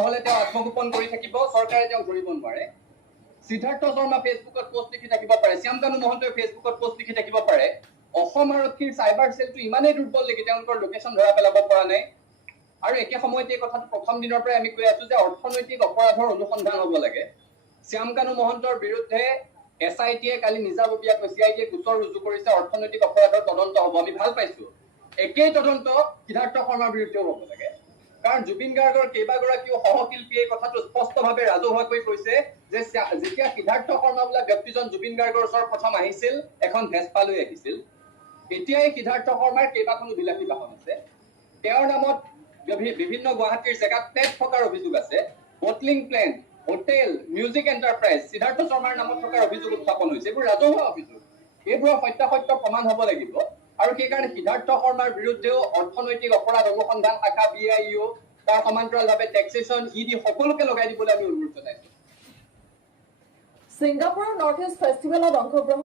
নহলে তেওঁ আত্মগোপন কৰি থাকিব, চৰকাৰে তেওঁক ধৰিব নোৱাৰে। সিদ্ধাৰ্থ শৰ্মা ফেচবুকত পোষ্ট লিখি থাকিব পাৰে, শ্যাম কানু মহন্তই ফেচবুকত পোষ্ট লিখি থাকিব পাৰে। অসম আৰক্ষীৰ চাইবাৰ সেলটো ইমানেই দুৰ্বল নেকি তেওঁলোকৰ লোকেশ্যন ধৰা পেলাব পৰা নাই? আৰু একে সময়তে এই কথাটো প্ৰথম দিনৰ পৰাই আমি কৈ আছো যে অৰ্থনৈতিক অপৰাধৰ অনুসন্ধান হ'ব লাগে। শ্যাম কানু মহন্তৰ বিৰুদ্ধে SIT-য়ে কালি নিজাববীয়াকৈ CID-য়ে গোচৰ ৰুজু কৰিছে, অৰ্থনৈতিক অপৰাধৰ তদন্ত হ'ব। আমি ভাল পাইছো। একেই তদন্ত সিদ্ধাৰ্থ শৰ্মাৰ বিৰুদ্ধেও হ'ব লাগে। কাৰণ জুবিন গাৰ্গৰ কেইবাগৰাকীও সহশিল্পীয়ে কথাটো স্পষ্টভাৱে ৰাজহুৱাকৈ কৈছে যে যেতিয়া সিদ্ধাৰ্থ শৰ্মা বোলা ব্যক্তিজন জুবিন গাৰ্গৰ ওচৰত প্ৰথম আহিছিল, এখন ভেস্পা লৈ আহিছিল। এতিয়াই সিদ্ধাৰ্থ শৰ্মাৰ কেইবাখনো বিলাসী বাহন আছে। তেওঁৰ নামত বিভিন্ন গুৱাহাটীৰ জেগাত ফ্লেট থকাৰ অভিযোগ আছে। Bottling plant, hotel, music enterprise Siddharth শৰ্মাৰ নামত থকাৰ অভিযোগ উত্থাপন হৈছে। এইবোৰ ৰাজহুৱা অভিযোগ। এইবোৰৰ সত্যাসত্য প্ৰমাণ হ'ব লাগিব। আৰু সেইকাৰণে সিদ্ধাৰ্থ শৰ্মাৰ বিৰুদ্ধেও অৰ্থনৈতিক অপৰাধ অনুসন্ধান শাখা BIO, তাৰ সমান্তৰালভাৱে টেক্সেশ্যন, ED সকলোকে লগাই দিবলৈ আমি অনুৰোধ জনাইছো। ছিংগাপুৰৰ নৰ্থ ইষ্ট ফেষ্টিভেলত অংশগ্ৰহণ